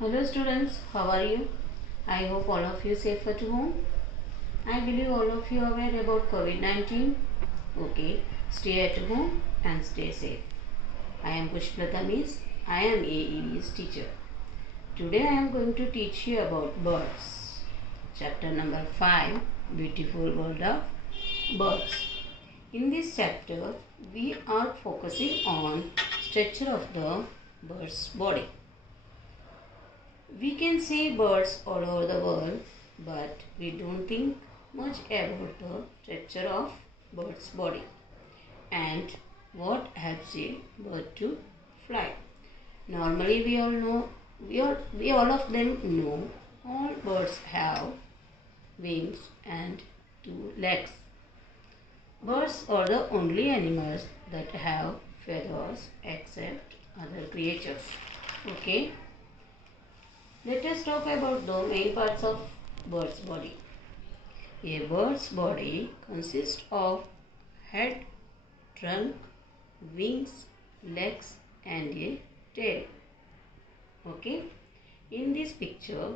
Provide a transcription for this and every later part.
Hello students, how are you? I hope all of you safe at home. I believe all of you are aware about COVID-19. Okay, stay at home and stay safe. I am Pushpalata Miss. I am AEV's teacher. Today I am going to teach you about birds. Chapter number 5, Beautiful World of Birds. In this chapter, we are focusing on structure of the bird's body. We can see birds all over the world, but we don't think much about the structure of bird's body and what helps a bird to fly. Normally, we all of them know all birds have wings and two legs. Birds are the only animals that have feathers except other creatures. Okay. Let us talk about the main parts of bird's body. A bird's body consists of head, trunk, wings, legs and a tail. Okay. In this picture,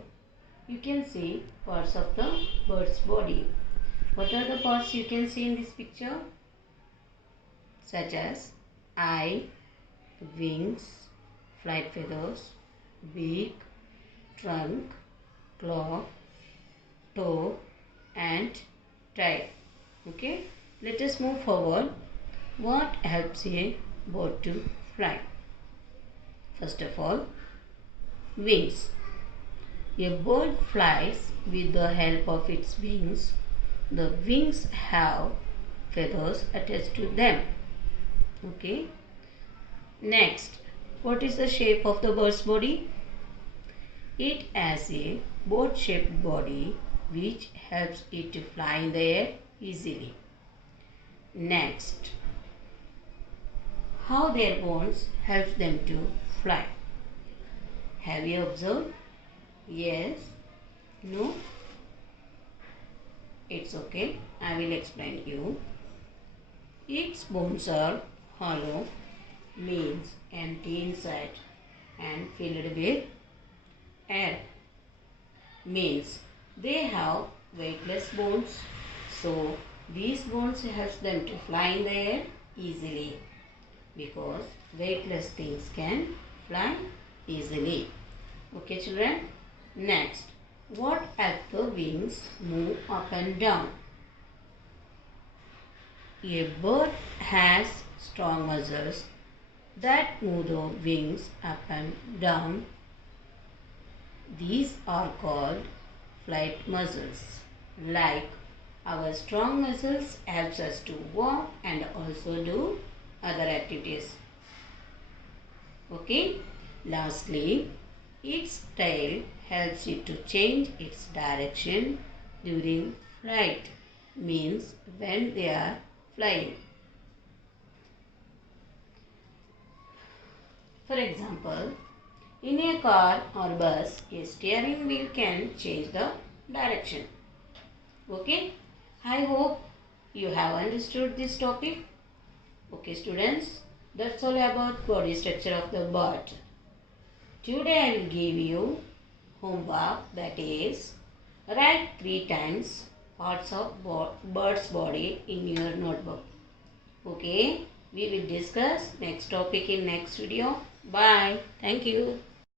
you can see parts of the bird's body. What are the parts you can see in this picture? Such as eye, wings, flight feathers, beak, trunk, claw, toe and tail. Okay, let us move forward. What helps a bird to fly? First of all, wings. A bird flies with the help of its wings. The wings have feathers attached to them. Okay. Next, what is the shape of the bird's body? It has a boat-shaped body which helps it to fly in the air easily. Next, how their bones help them to fly. Have you observed? Yes? No? It's okay. I will explain you. Its bones are hollow, means empty inside and filled with air, means they have weightless bones, so these bones helps them to fly in the air easily because weightless things can fly easily. Okay children, next, what helps the wings move up and down? A bird has strong muscles that move the wings up and down. These are called flight muscles. Like our strong muscles helps us to walk and also do other activities. Okay. Lastly, its tail helps it to change its direction during flight, means when they are flying. For example, in a car or bus, a steering wheel can change the direction. Okay, I hope you have understood this topic. Okay students, that's all about body structure of the bird. Today I will give you homework, that is, write 3 times parts of bird's body in your notebook. Okay, we will discuss next topic in next video. Bye. Thank you.